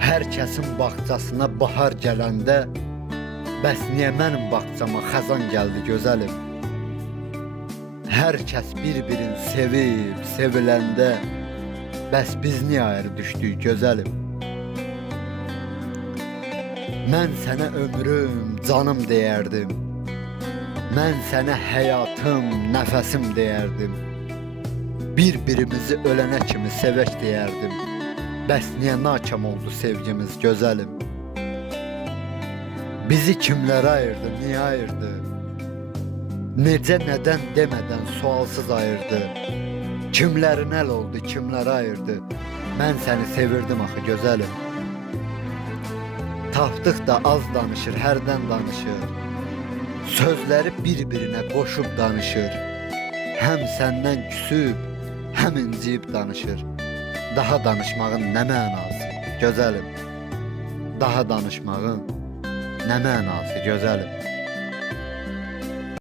Hər kəsin bağçasına bahar gələndə, bəs niyə mənim bağçama xəzan gəldi gözəlim? Hər kəs bir-birini sevib, seviləndə, bəs biz niyə ayrı düşdük gözəlim? Mən sənə ömrüm, canım deyərdim. Mən sənə həyatım, nəfəsim deyərdim. Bir-birimizi ölənə kimi sevək deyərdim. Bəs niyə nakam oldu sevgimiz gözəlim? Bizi kimlər ayırdı, niyə ayırdı? Necə, nədən demədən sualsız ayırdı. Kimlərin əl oldu, kimləri ayırdı? Mən səni sevirdim axı gözəlim. Tapdıq da az danışır, hərdən danışır. Sözləri bir-birinə qoşub danışır. Həm səndən küsüb, həm inciyib danışır. Daha danışmağın nə mənası gözəlim? Daha danışmağın nə mənası gözəlim?